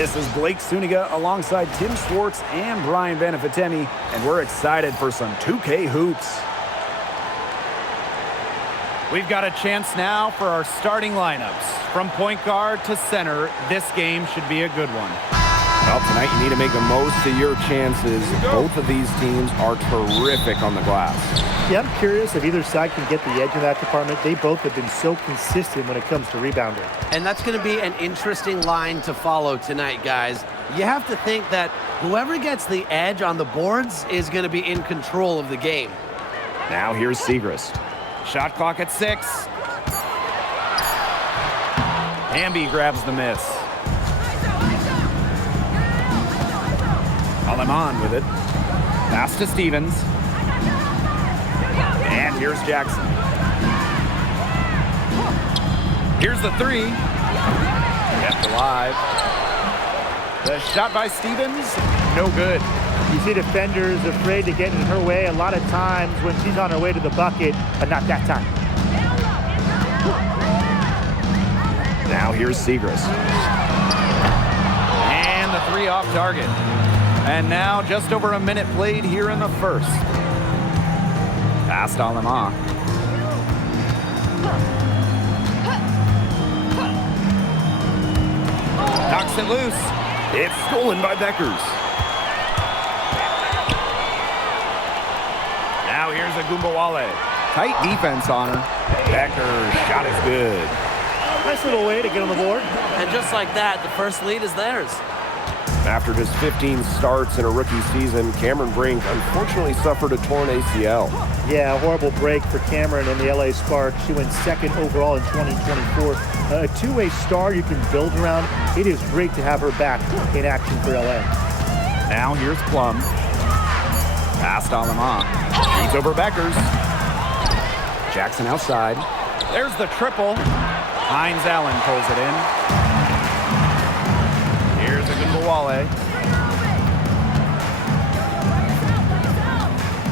This is Blake Suniga alongside Tim Schwartz and Brian Benefitemi, and we're excited for some 2K hoops. We've got a chance now for our starting lineups. From point guard to center, this game should be a good one. Well, tonight you need to make the most of your chances. Both of these teams are terrific on the glass. Yeah, I'm curious if either side can get the edge in that department. They both have been so consistent when it comes to rebounding. And that's going to be an interesting line to follow tonight, guys. You have to think that whoever gets the edge on the boards is going to be in control of the game. Now here's Segrist. Shot clock at 6. Hamby grabs the miss. Aleman with it. Pass to Stevens. And here's Jackson. Here's the 3. Kept alive. The shot by Stevens, no good. You see defenders afraid to get in her way a lot of times when she's on her way to the bucket, but not that time. Now here's Segrist. And the 3 off target. And now just over a minute played here in the first. Past Aleman. Knocks it loose. It's stolen by Bueckers. Now here's Agumbawale. Tight defense on her. Bueckers' shot is good. Nice little way to get on the board. And just like that, the first lead is theirs. After just 15 starts in a rookie season, Cameron Brink unfortunately suffered a torn ACL. Yeah, a horrible break for Cameron and the LA Sparks. She went second overall in 2024. A two-way star you can build around. It is great to have her back in action for LA. Now here's Plum. Past Aleman. Shoots over Bueckers. Jackson outside. There's the triple. Hines Allen pulls it in. Here's Agumbawale.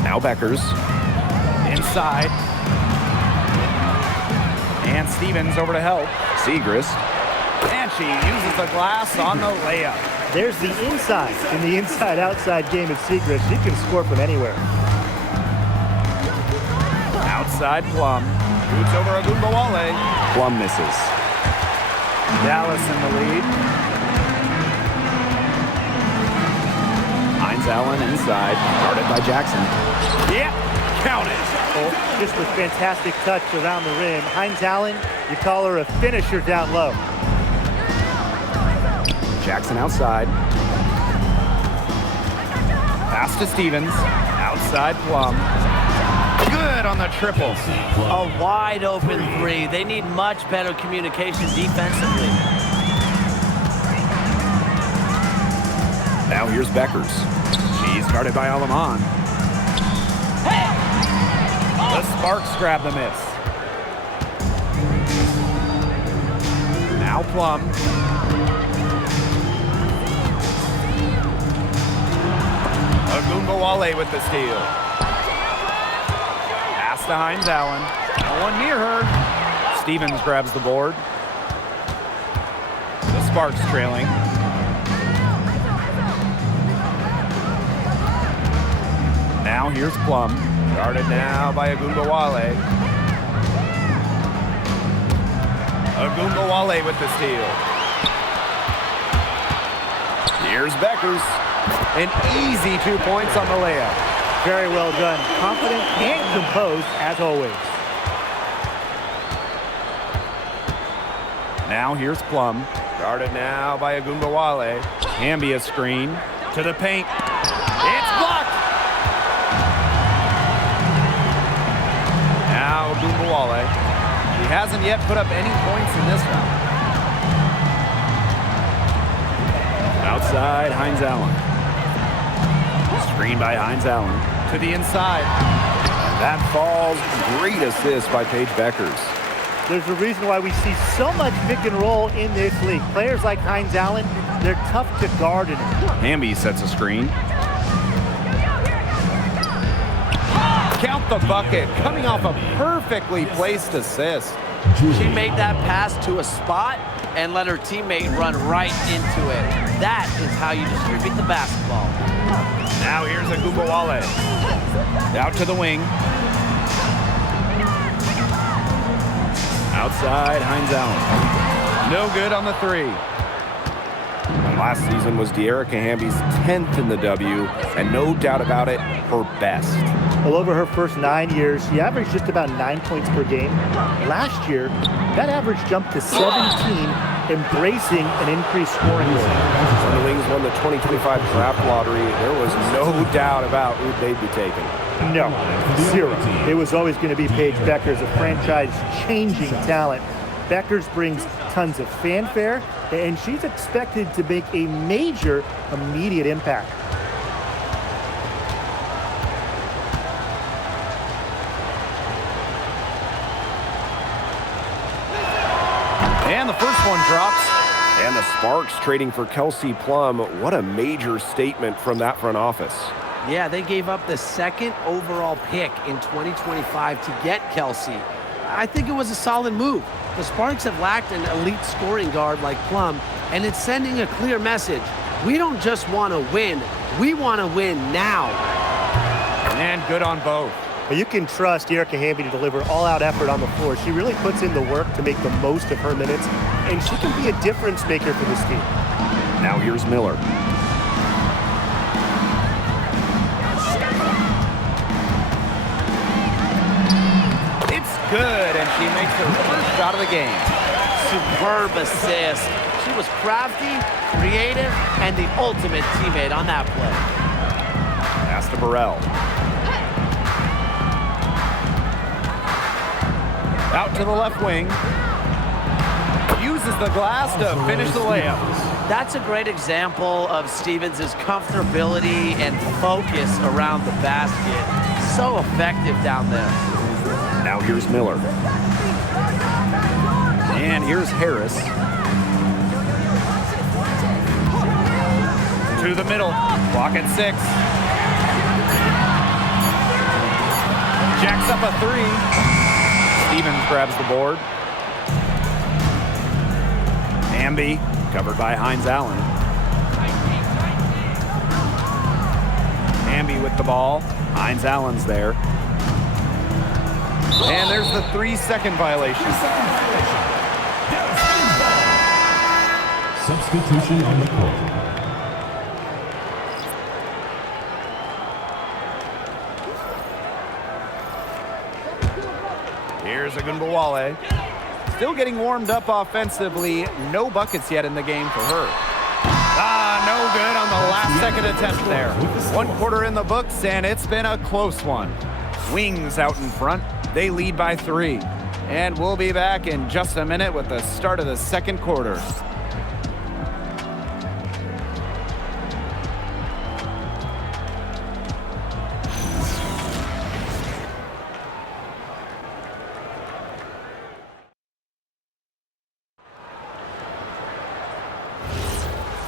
Now Bueckers. Inside. And Stevens over to help. Segrist. And she uses the glass on the layup. There's the inside in the inside-outside game of Segrist. She can score from anywhere. Outside Plum. Shoots over Agumbawale. Plum misses. Dallas in the lead. Hines Allen inside. Guarded by Jackson. Yep, count it. Just a fantastic touch around the rim. Hines Allen, you call her a finisher down low. Jackson outside. Pass to Stevens. Outside Plum. Good on the triple. A wide open 3. They need much better communication defensively. Now here's Bueckers. She's guarded by Aleman. The Sparks grab the miss. Now Plum. Agumbawale with the steal. Pass to Hines Allen. No one near her. Stevens grabs the board. The Sparks trailing. Now here's Plum. Guarded now by Agumbawale. Agumbawale with the steal. Here's Bueckers. An easy 2 points on the layup. Very well done. Confident and composed, as always. Now here's Plum. Guarded now by Agumbawale. Hamby a screen. To the paint. It's blocked! Now Agumbawale. He hasn't yet put up any points in this one. Outside, Hines Allen. Screen by Hines Allen. To the inside. That falls. Great assist by Paige Bueckers. There's a reason why we see so much pick and roll in this league. Players like Hines Allen, they're tough to guard in it. Hamby sets a screen. Count the bucket. Coming off a perfectly placed assist. She made that pass to a spot and let her teammate run right into it. That is how you distribute the basketball. Now here's Agumbawale. Out to the wing. Outside, Hines Allen. No good on the three. And last season was Dearica Hamby's 10th in the W, and no doubt about it, her best. Well, over her first 9 years, she averaged just about 9 points per game. Last year, that average jumped to 17, embracing an increased scoring rate. When the Wings won the 2025 draft lottery, there was no doubt about who they'd be taking. No, zero. It was always going to be Paige Bueckers, a franchise-changing talent. Bueckers brings tons of fanfare, and she's expected to make a major immediate impact. And the first one drops. And the Sparks trading for Kelsey Plum. What a major statement from that front office. Yeah, they gave up the second overall pick in 2025 to get Kelsey. I think it was a solid move. The Sparks have lacked an elite scoring guard like Plum, and it's sending a clear message. We don't just want to win, we want to win now. And good on both. But you can trust Dearica Hamby to deliver all-out effort on the floor. She really puts in the work to make the most of her minutes, and she can be a difference maker for this team. Now here's Miller. Good, and she makes her first shot of the game. Superb assist. She was crafty, creative, and the ultimate teammate on that play. Pass to Burrell. Out to the left wing. Uses the glass to finish the layup. That's a great example of Stevens' comfortability and focus around the basket. So effective down there. Now here's Miller. And here's Harris. To the middle. Clock at 6. Jacks up a 3. Stevens grabs the board. Hamby covered by Hines Allen. Hamby with the ball. Hines Allen's there. And there's the 3-second violation. Substitution on the court. Here's Agumbawale. Still getting warmed up offensively. No buckets yet in the game for her. No good on the last second attempt there. 1 quarter in the books, and it's been a close one. Wings out in front. They lead by 3. And we'll be back in just a minute with the start of the second quarter.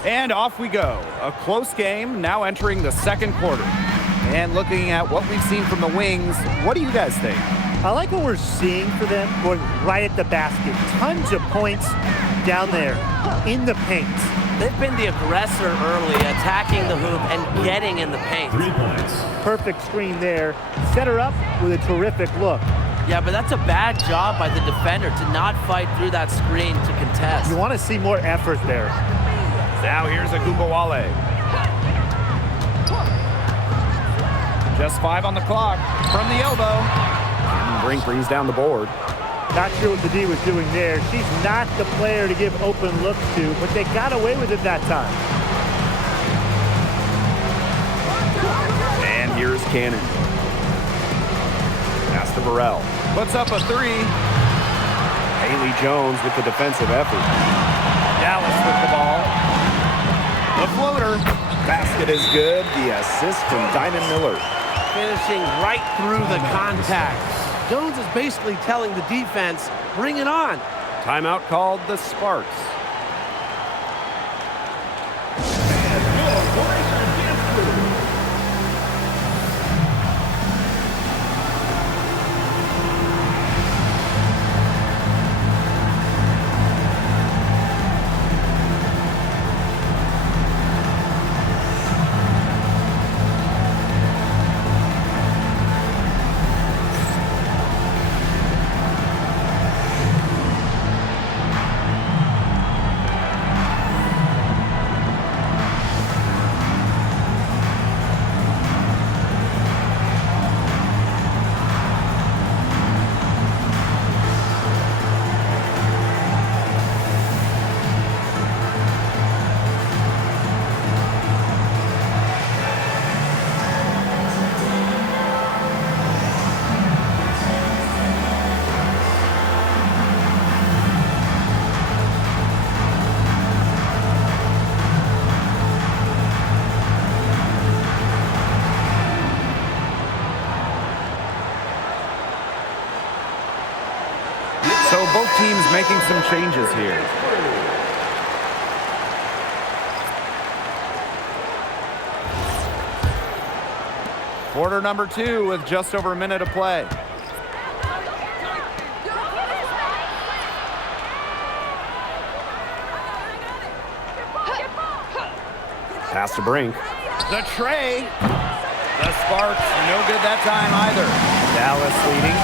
And off we go. A close game now entering the second quarter. And looking at what we've seen from the Wings, what do you guys think? I like what we're seeing for them, going right at the basket. Tons of points down there in the paint. They've been the aggressor early, attacking the hoop and getting in the paint. 3 points. Perfect screen there. Set her up with a terrific look. Yeah, but that's a bad job by the defender to not fight through that screen to contest. You want to see more effort there. Now here's Agumbawale. Just 5 on the clock from the elbow. Brink brings down the board. Not sure what the D was doing there. She's not the player to give open looks to, but they got away with it that time. And here's Cannon. Pass to Burrell. Puts up a 3. Haley Jones with the defensive effort. Dallas with the ball. The floater. Basket is good. The assist from Diamond Miller. Finishing right through the contact. Jones is basically telling the defense, bring it on. Timeout called the Sparks. both teams making some changes here. Quarter number 2 with just over a minute to play. Pass to Brink. The tray. The Sparks, no good that time either. Dallas leading.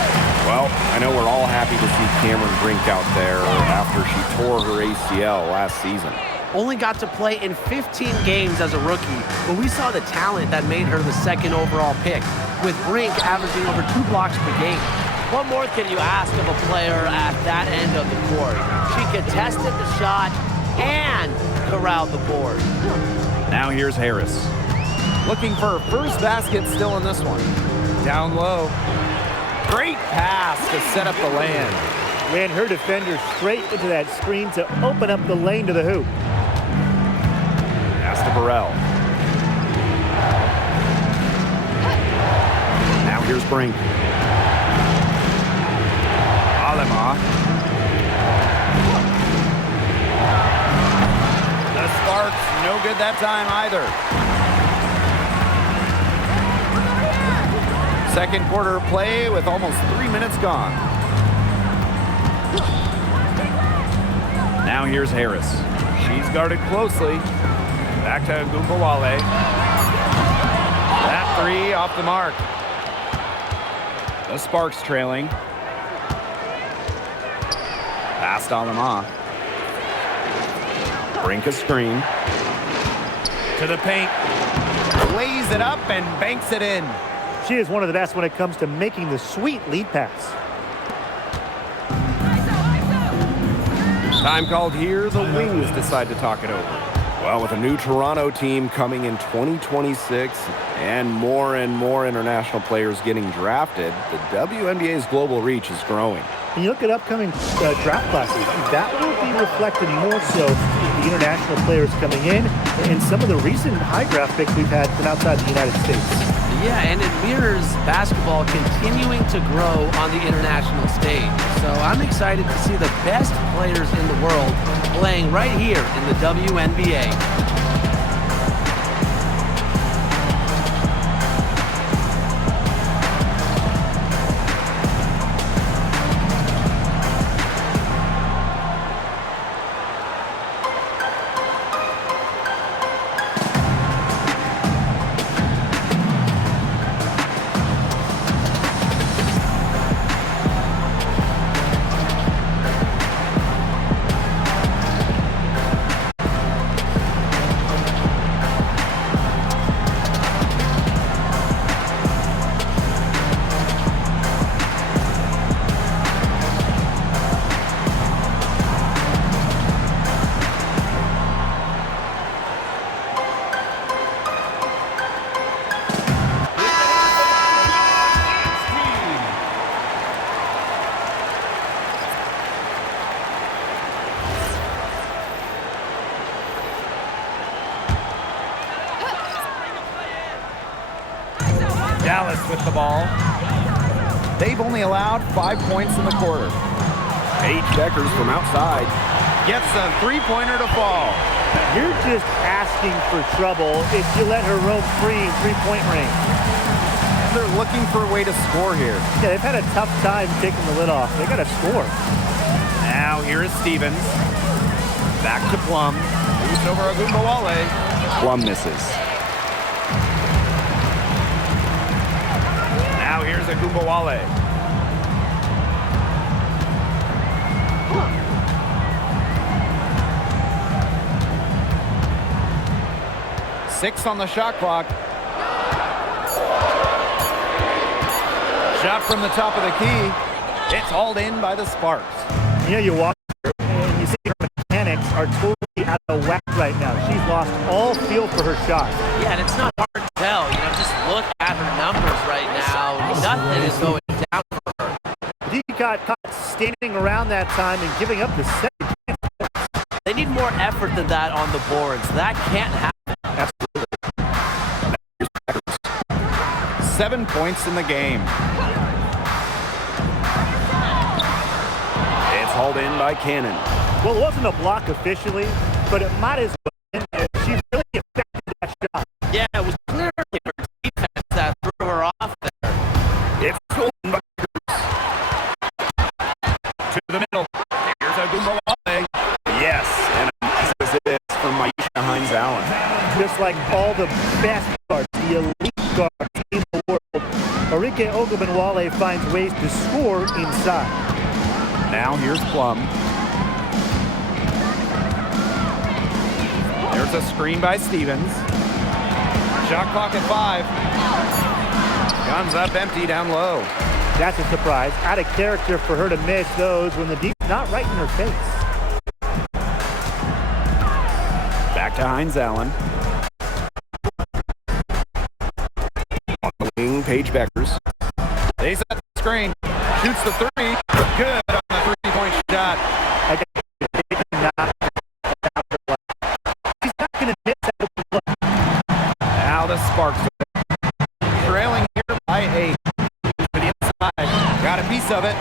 Well, I know we're all happy to see Cameron Brink out there after she tore her ACL last season. Only got to play in 15 games as a rookie, but we saw the talent that made her the second overall pick, with Brink averaging over 2 blocks per game. What more can you ask of a player at that end of the court? She contested the shot and corralled the board. Now here's Harris. Looking for her first basket still in this one. Down low. Great pass to set up the land. Ran her defender straight into that screen to open up the lane to the hoop. Pass to Burrell. Now here's Brink. Alema. The Sparks, no good that time either. Second quarter play with almost 3 minutes gone. Now here's Harris. She's guarded closely. Back to Gumbawale. That 3 off the mark. The Sparks trailing. Past Alema. Brink a screen. To the paint. Lays it up and banks it in. She is one of the best when it comes to making the sweet lead pass. Time called here. The Wings decide to talk it over. Well, with a new Toronto team coming in 2026 and more international players getting drafted, the WNBA's global reach is growing. When you look at upcoming draft classes, that will be reflected more so in the international players coming in and some of the recent high draft picks we've had from outside the United States. Yeah, and it mirrors basketball continuing to grow on the international stage. So I'm excited to see the best players in the world playing right here in the WNBA. Dallas with the ball. They've only allowed 5 points in the quarter. Paige Bueckers from outside. Gets a three-pointer to fall. You're just asking for trouble if you let her roam free in three-point range. And they're looking for a way to score here. Yeah, they've had a tough time taking the lid off. They got to score. Now here is Stevens. Back to Plum. Moves over Agumbawale. Plum misses. Now here's Agumbawale. Six on the shot clock. Shot from the top of the key. It's hauled in by the Sparks. You know, you walk and you see her mechanics are totally out of whack right now. She's lost all feel for her shot. Yeah, and it's not hard to tell. You know, just look at her numbers right now. Nothing is going down for her. He got caught standing around that time and giving up the second chance. They need more effort than that on the boards. That can't happen. 7 points in the game. It's called in by Cannon. Well, it wasn't a block officially, but it might as well. She really affected that shot. Yeah, it was clearly her defense that threw her off there. It's stolen by to the middle. Here's Azura Stevens. Yes, and as it is from Maisha Hines-Allen. Just like all the best guards, the elite guards in the world, Dearica Hamby finds ways to score inside. Now here's Plum. There's a screen by Stevens. Shot clock at 5. Guns up empty down low. That's a surprise. Out of character for her to miss those when the defense not right in her face. Back to Hines-Allen. On the wing, Paige Bueckers. They set the screen. Shoots the 3. Good on the 3-point shot. She's not going to miss that play. Now the Sparks trailing here by 8. To the inside. Got a piece of it.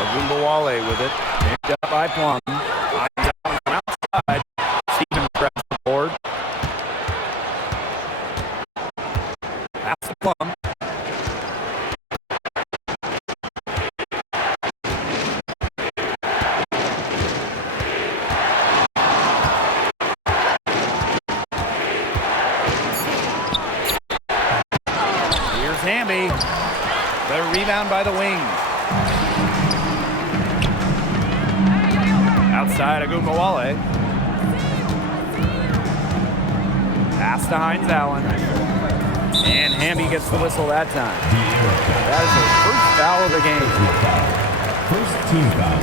Azura with it. Picked up by Plum. Hines-Allen from outside. Stevens grabs the board. That's the Plum. Here's Hamby. The rebound by the wings. Outside Azura. Pass to Hines-Allen. And Hamby gets the whistle that time. That is her first foul of the game. First team foul.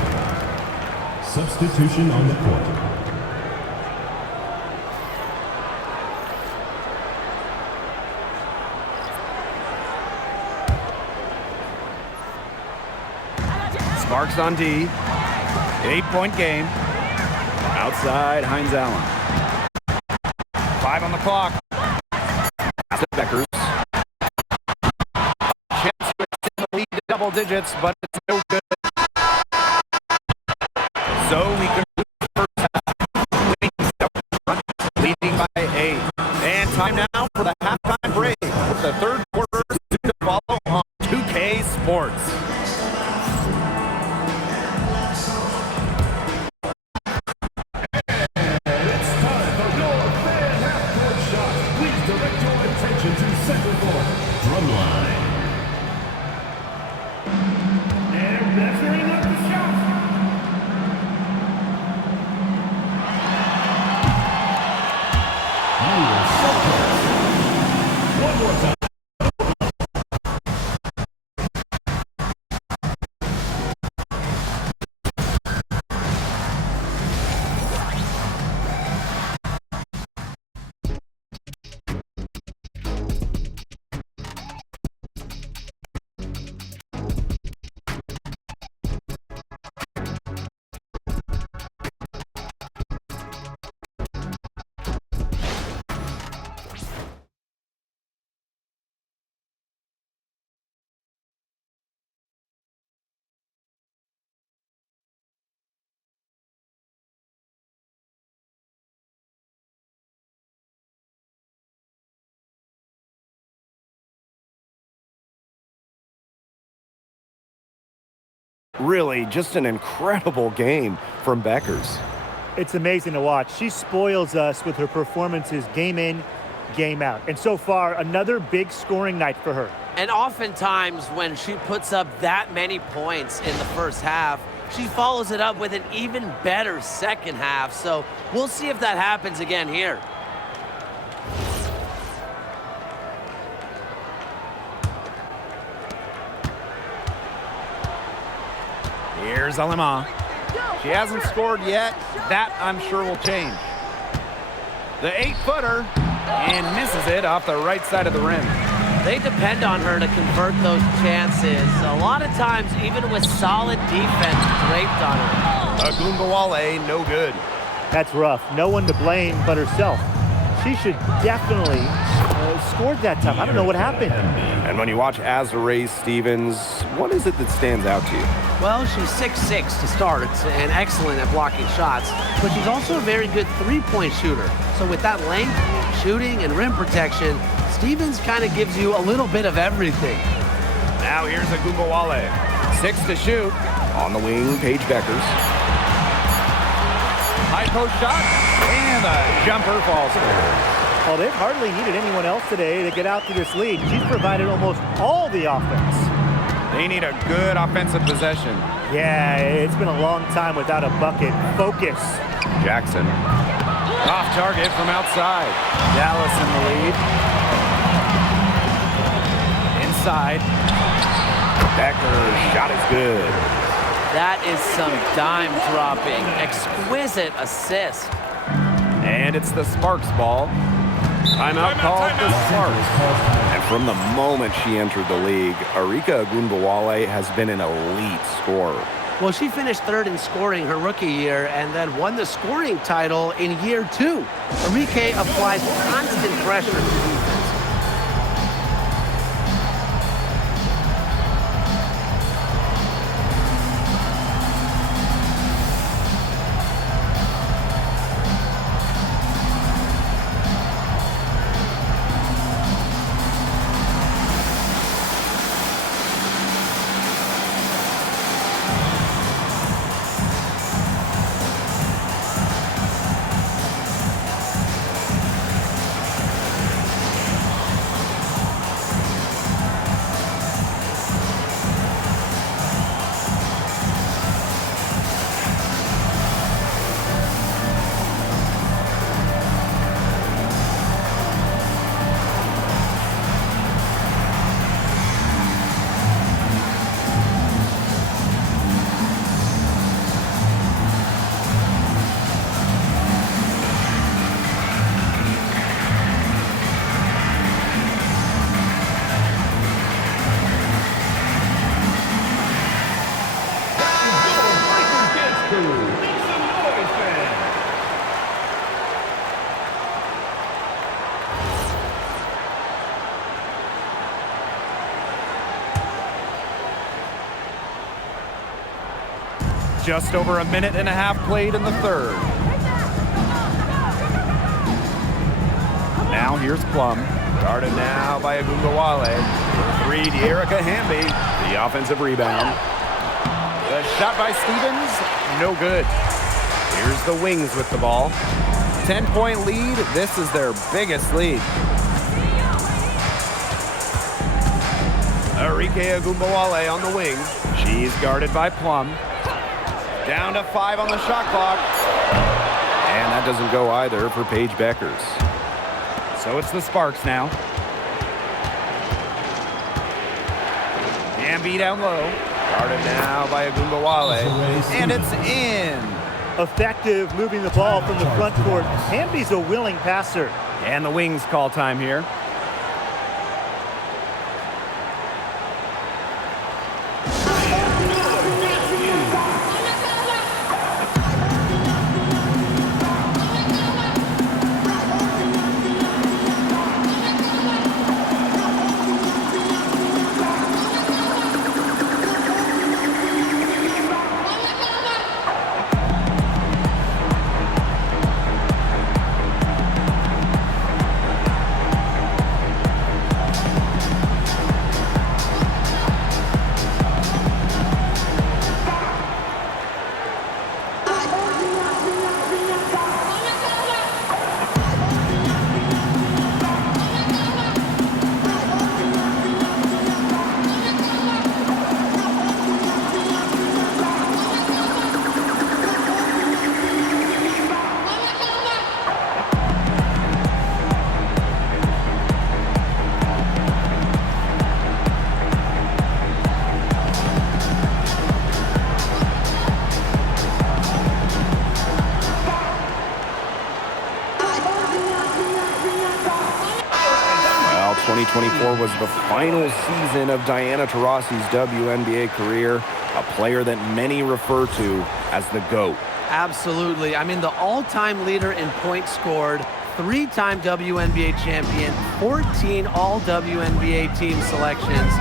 Substitution on the court. Sparks on D. 8-point game. Outside Hines-Allen. 5 on the clock. Pass to Bueckers. Chance to extend the lead to double digits, but it's no good. So we can lose the first half. Wings up front, leading by 8. And time now for the halftime break. With the third quarter to follow on 2K Sports. Really, just an incredible game from Bueckers. It's amazing to watch. She spoils us with her performances game in, game out. And so far, another big scoring night for her. And oftentimes when she puts up that many points in the first half, she follows it up with an even better second half. So we'll see if that happens again here. Here's Alema. She hasn't scored yet. That, I'm sure, will change. The 8-footer, and misses it off the right side of the rim. They depend on her to convert those chances. A lot of times, even with solid defense draped on her. Azura, no good. That's rough. No one to blame but herself. She should definitely scored that time. I don't know what happened. And when you watch Azura Stevens, what is it that stands out to you? Well, she's 6'6" to start and excellent at blocking shots, but she's also a very good three-point shooter. So with that length, shooting, and rim protection, Stevens kind of gives you a little bit of everything. Now here's Agumbawale. 6 to shoot. On the wing, Paige Bueckers. High post shot, and a jumper falls through. Well, they've hardly needed anyone else today to get out to this lead. She's provided almost all the offense. They need a good offensive possession. Yeah, it's been a long time without a bucket. Focus. Jackson. Off target from outside. Dallas in the lead. Inside. Bueckers' shot is good. That is some dime dropping. Exquisite assist. And it's the Sparks ball. Timeout called the Sparks. And from the moment she entered the league, Dearica Hamby has been an elite scorer. Well, she finished third in scoring her rookie year and then won the scoring title in year 2. Dearica applies constant pressure to defense. Just over a minute and a half played in the third. Now here's Plum. Guarded now by Agumbawale. For 3, Dearica Hamby. The offensive rebound. The shot by Stevens, no good. Here's the Wings with the ball. 10-point lead. This is their biggest lead. Dearica Agumbawale on the wing. She's guarded by Plum. Down to 5 on the shot clock. And that doesn't go either for Paige Bueckers. So it's the Sparks now. Hamby down low. Guarded now by Agumbawale. And it's in. Effective moving the ball from the front court. Hamby's a willing passer. And the Wings call time here. Well, 2024 was the final season of Diana Taurasi's WNBA career, a player that many refer to as the GOAT. Absolutely. I mean, the all-time leader in points scored, three-time WNBA champion, 14 all-WNBA team selections,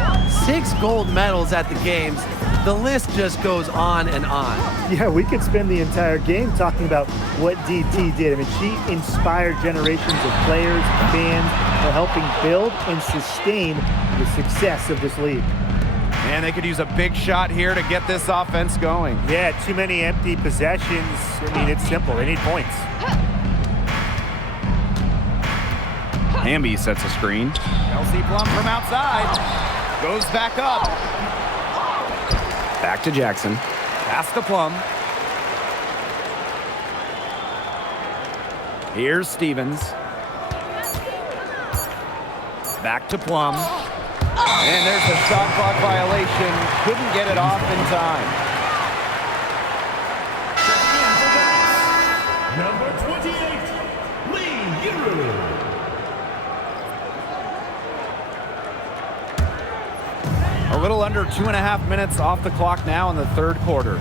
6 gold medals at the games. The list just goes on and on. Yeah, we could spend the entire game talking about what DT did. I mean, she inspired generations of players, fans, while helping build and sustain the success of this league. And they could use a big shot here to get this offense going. Yeah, too many empty possessions. I mean, it's simple. They need points. Hamby sets a screen. Kelsey Plum from outside. Goes back up. Back to Jackson. Pass to Plum. Here's Stevens. Back to Plum. And there's a shot clock violation. Couldn't get it off in time. Number 28, Lee Giroux. A little under 2.5 minutes off the clock now in the third quarter.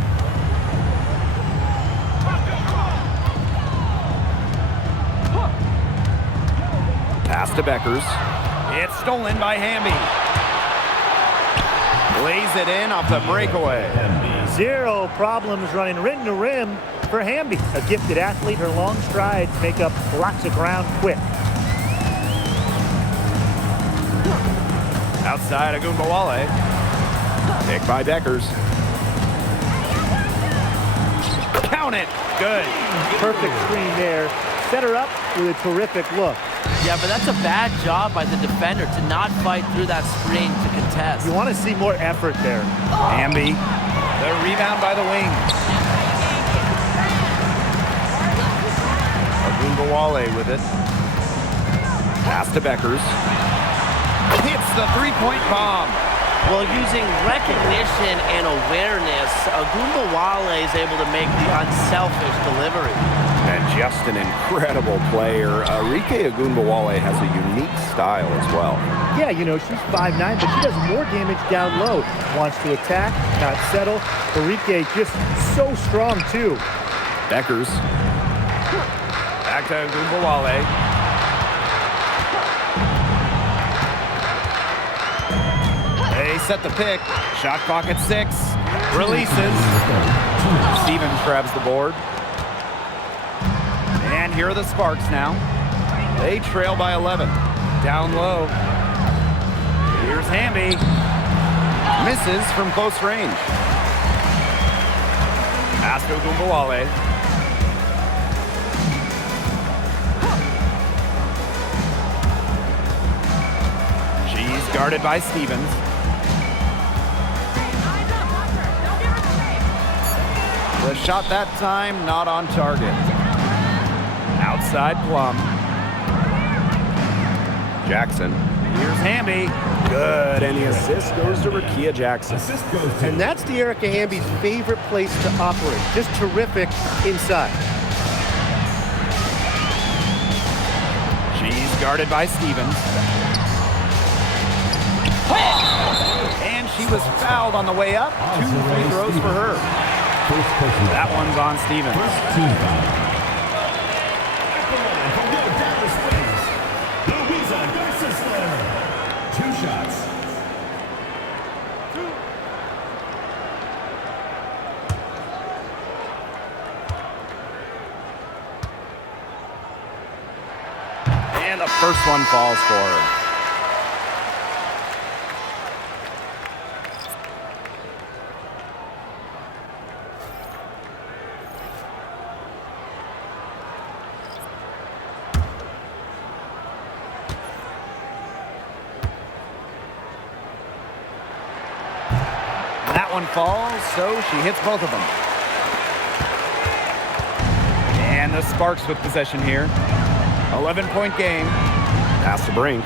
Pass to Bueckers. It's stolen by Hamby. Lays it in off the breakaway. 0 problems running rim to rim for Hamby. A gifted athlete, her long strides make up lots of ground quick. Outside Agumbawale. Pick by Bueckers. Count it. Good. Perfect screen there. Set her up with a terrific look. Yeah, but that's a bad job by the defender to not fight through that screen to contest. You want to see more effort there. Hamby. The rebound by the wings. Agumbawale with it. Pass to Bueckers. Hits the three-point bomb. Well, using recognition and awareness, Agumbawale is able to make the unselfish delivery. And just an incredible player. Dearica Hamby has a unique style as well. Yeah, you know, she's 5'9", but she does more damage down low. Wants to attack, not settle. Dearica just so strong, too. Bueckers. Back to Agumbawale. They set the pick. Shot clock at 6. Releases. Stevens grabs the board. And here are the Sparks now. They trail by 11. Down low. Here's Hamby. Misses from close range. Pass to Agumbawale. She's guarded by Stevens. The shot that time, not on target. Outside Plum. Jackson. Here's Hamby. Good, and the assist goes to Dearica Jackson. Assist goes to And that's Dearica Hamby's favorite place to operate. Just terrific inside. She's guarded by Stevens. And she was fouled on the way up. 2 free throws for her. first personal. That one's on Stevens. First team foul. From the Dallas Wings, Louisa Garcia-Slater. 2 shots. And the first one falls for her. That one falls, so she hits both of them. And the Sparks with possession here. 11-point game. Pass to Brink.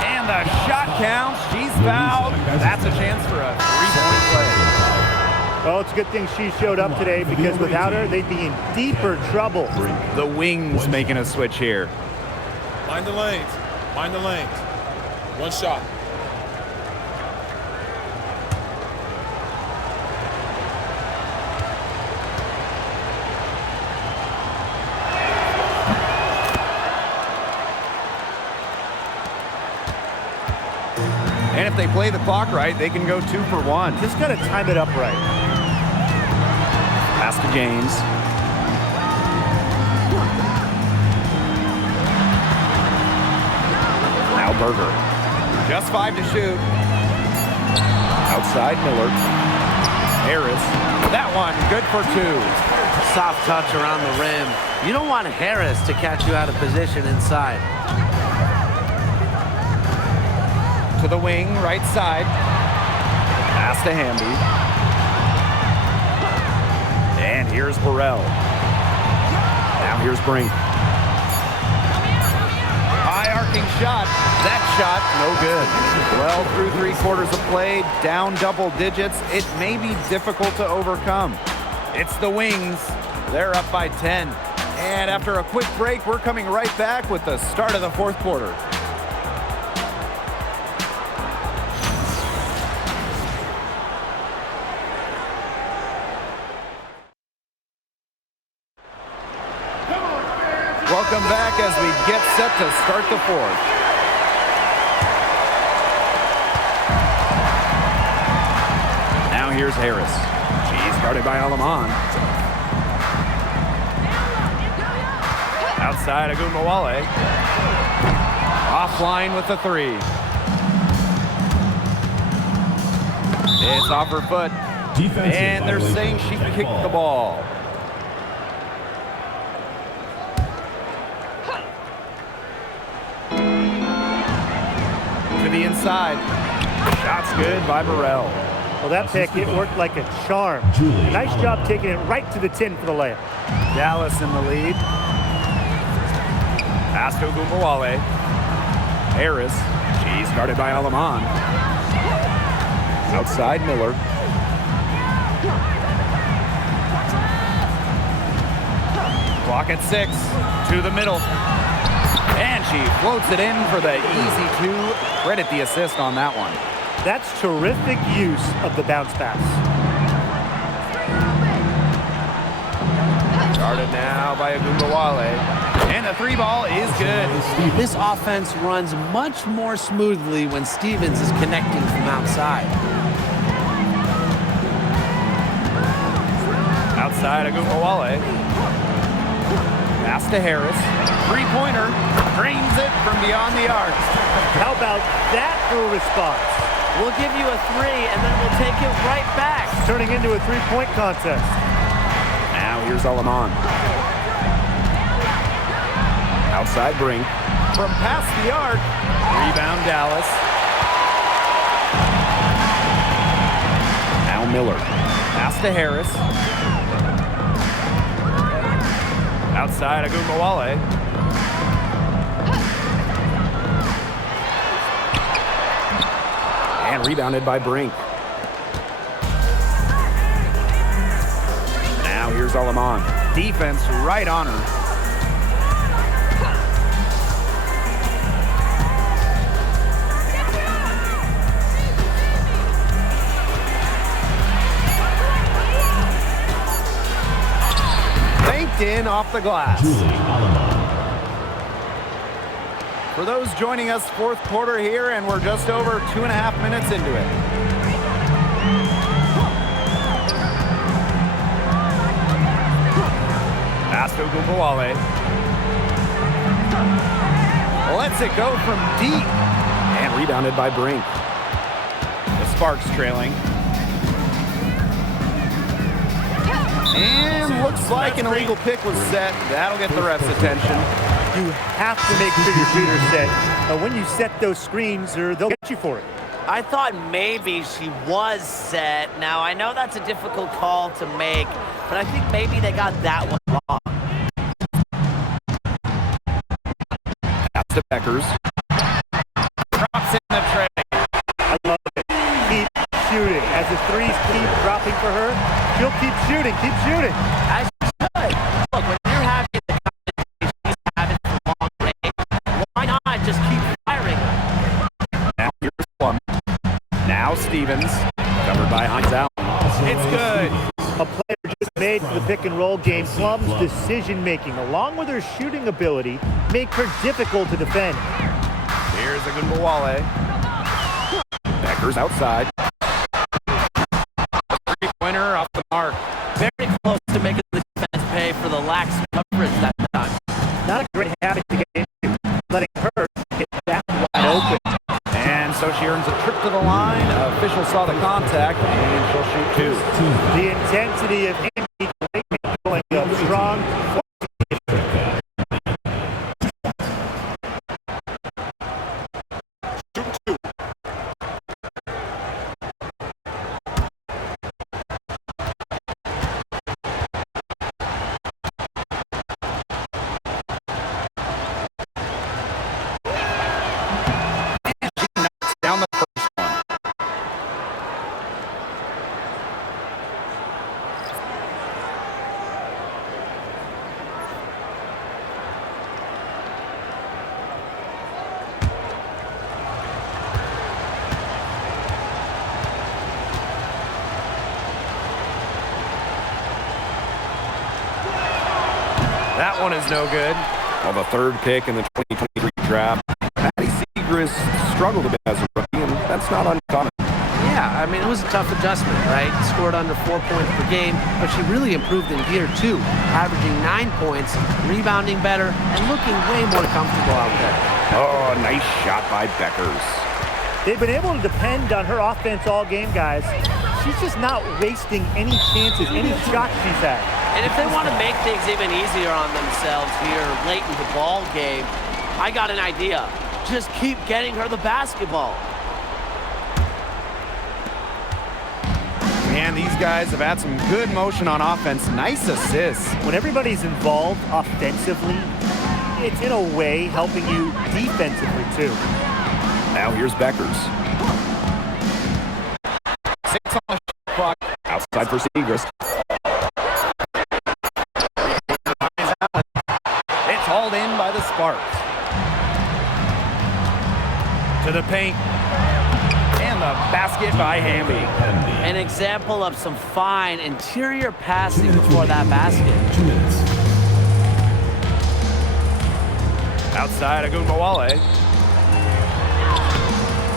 And the shot counts. She's fouled. That's a chance for a 3-point play. Well, it's a good thing she showed up today because without her, they'd be in deeper trouble. The Wings making a switch here. Mind the lanes. Mind the lanes. 1 shot. play the clock right, they can go 2 for 1. Just got to time it up right. Pass to James. Now Berger. Just 5 to shoot. Outside Miller. Harris. That one, good for 2. Soft touch around the rim. You don't want Harris to catch you out of position inside. To the wing, right side. Pass to Hamby. And here's Burrell. Now here's Brink. High arcing shot. That shot, no good. Well, through 3 quarters of play, down double digits. It may be difficult to overcome. It's the Wings. They're up by 10. And after a quick break, we're coming right back with the start of the 4th quarter. Welcome back as we get set to start the 4th. Now here's Harris. She's guarded by Alaman. Outside Agumbawale. Offline with the 3. It's off her foot. And they're saying she kicked the ball. To the inside. Shot's good by Burrell. Well, that pick, it worked like a charm. Nice job taking it right to the tin for the layup. Dallas in the lead. Pass to Agumbawale. Harris. She's guarded by Alaman. Outside Miller. Clock at 6. To the middle. And she floats it in for the easy 2. Credit the assist on that one. That's terrific use of the bounce pass. Guarded now by Agumbawale. And the 3 ball is good. This offense runs much more smoothly when Stevens is connecting from outside. Outside Agumbawale. Pass to Harris. 3-pointer. Drains it from beyond the arc. How about that for a response? We'll give you a 3, and then we'll take it right back. Turning into a 3-point contest. Now here's Alaman. Outside Brink. From past the arc. Rebound Dallas. Now Miller. Pass to Harris. Outside Agumbawale. And rebounded by Brink. Now here's Alaman. Defense right on her. Banked in off the glass. For those joining us, 4th quarter here, and we're just over 2.5 minutes into it. Pass to Agumbawale. Lets it go from deep. And rebounded by Brink. The Sparks trailing. And looks like an illegal pick was set. That'll get the ref's attention. You have to make sure your shooter's set. When you set those screens, they'll get you for it. I thought maybe she was set. Now, I know that's a difficult call to make, but I think maybe they got that one wrong. Pass to Bueckers. Drops in the tray. I love it. Keep shooting. As the 3s keep dropping for her, she'll keep shooting. Keep shooting. As she should. Look, when you're having the confidence she's having from long range, why not just keep firing? Now here's Plum. Now Stevens. Covered by Hines Allen. It's good. A player just made for the pick-and-roll game. Plum's decision-making, along with her shooting ability, make her difficult to defend. Here's Agumbawale. Bueckers outside. Winner off the mark. Very close to making the defense pay for the lax coverage that time. Not a great habit to get into, letting her get that wide open. And so she earns a trip to the line. Official saw the contact, and she'll shoot two. The intensity of Hamby going up strong. Down the first one. That one is no good. Well, the third pick in the 2023 draft. Maddie Siegrist struggled a bit as a rookie, and that's not uncommon. Yeah, I mean, it was a tough adjustment, right? Scored under 4 points per game, but she really improved in year 2, averaging 9 points, rebounding better, and looking way more comfortable out there. Oh, nice shot by Bueckers. They've been able to depend on her offense all game, guys. She's just not wasting any chances, any shots she's had. And if they want to make things even easier on themselves here late in the ball game, I got an idea. Just keep getting her the basketball. Man, these guys have had some good motion on offense. Nice assists. When everybody's involved offensively, it's in a way helping you defensively too. Now here's Bueckers. 6 on the shot clock. Outside for Siegrist. It's hauled in by the Sparks. To the paint. And the basket by Hamby. An example of some fine interior passing before that basket. 2 minutes. Outside Agunbowale.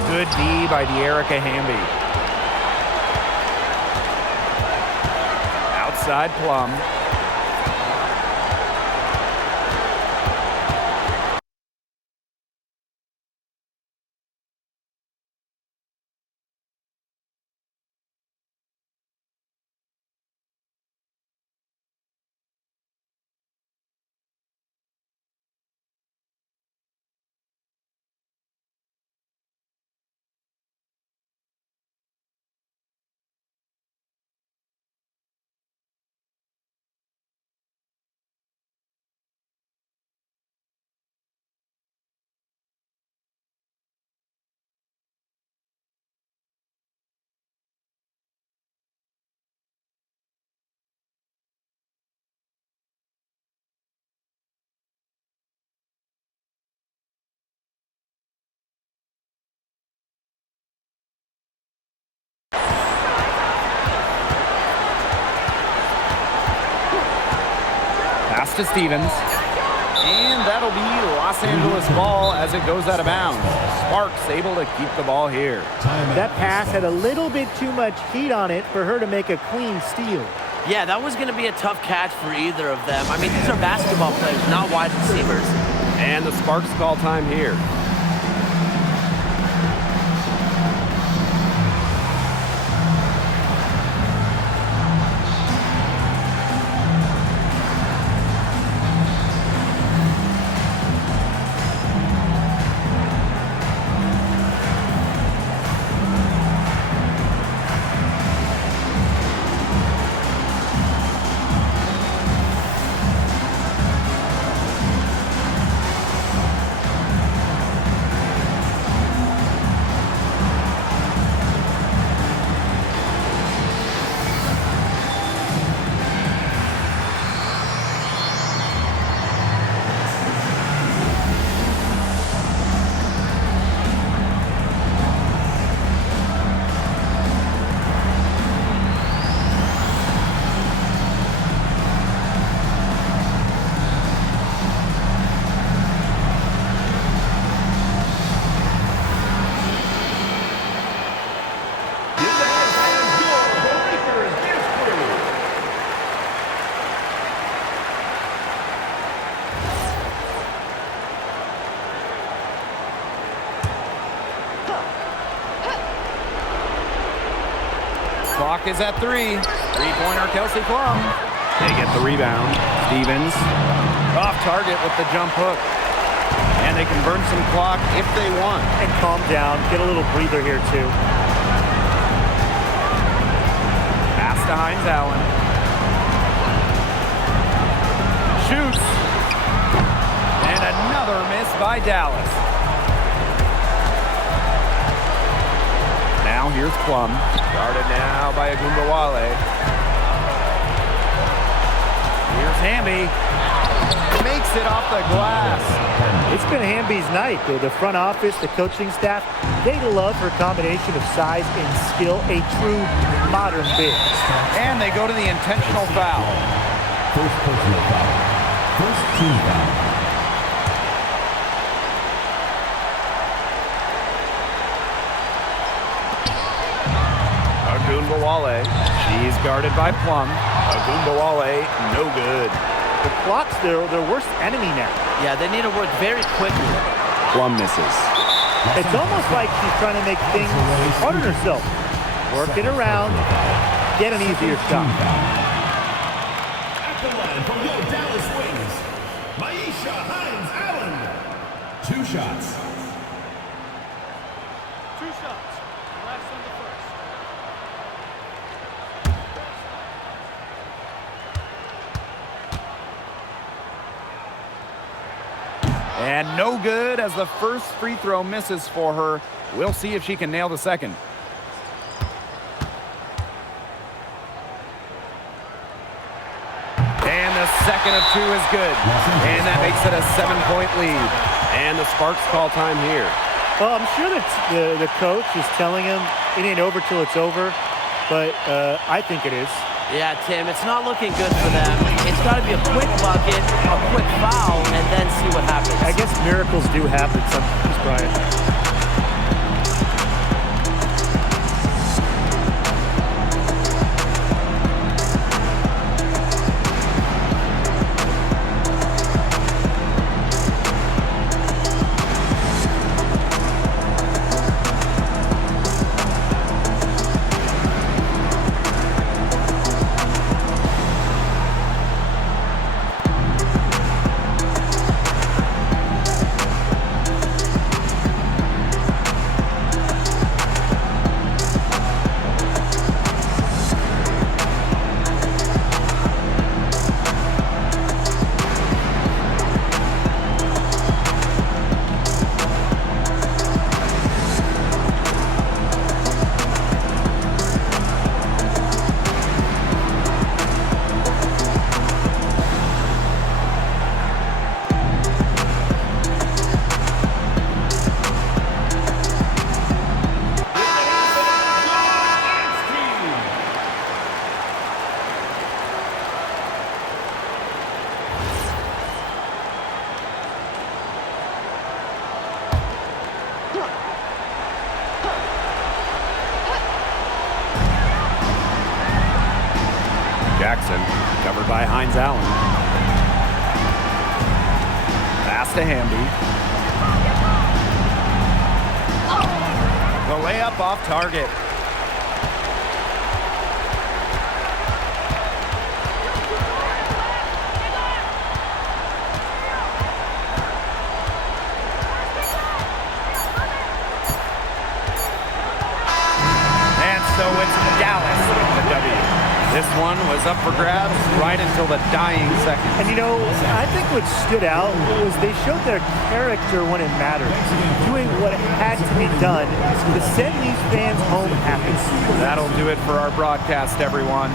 Good D by Dearica Hamby. Outside Plum. Pass to Stevens. And that'll be Los Angeles ball as it goes out of bounds. Sparks able to keep the ball here. That pass had a little bit too much heat on it for her to make a clean steal. Yeah, that was going to be a tough catch for either of them. I mean, these are basketball players, not wide receivers. And the Sparks call time here. Clock is at 3. Three-pointer, Kelsey Plum. They get the rebound. Stevens. Off target with the jump hook. And they can burn some clock if they want. And calm down. Get a little breather here, too. Pass to Hines Allen. Shoots. And another miss by Dallas. Now here's Plum. Guarded now by Agumbawale. Here's Hamby. Makes it off the glass. It's been Hamby's night. The front office, the coaching staff, they love her combination of size and skill, a true modern big. And they go to the intentional foul. First personal foul. First team foul. Agumbawale. She's guarded by Plum. Agumbawale, no good. The clock's their worst enemy now. Yeah, they need to work very quickly. Plum misses. It's almost like she's trying to make things hard on herself. Work it around, get an easier shot. At the line from your Dallas Wings, Maisha Hines Allen. 2 shots. 2 shots. Last on the first. And no good as the first free throw misses for her. We'll see if she can nail the second. And the second of 2 is good. And that makes it a 7-point lead. And the Sparks call time here. Well, I'm sure that the coach is telling him it ain't over till it's over, but I think it is. Yeah, Tim, it's not looking good for them. It's got to be a quick bucket, a quick foul, and then see what happens. I guess miracles do happen sometimes, Brian. Jackson, covered by Hines Allen. Pass to Hamby. The layup off target. And so it's Dallas with the W. This one was up for grabs right until the dying second. And you know, I think what stood out was they showed their character when it mattered, doing what had to be done to send these fans home happy. That'll do it for our broadcast, everyone.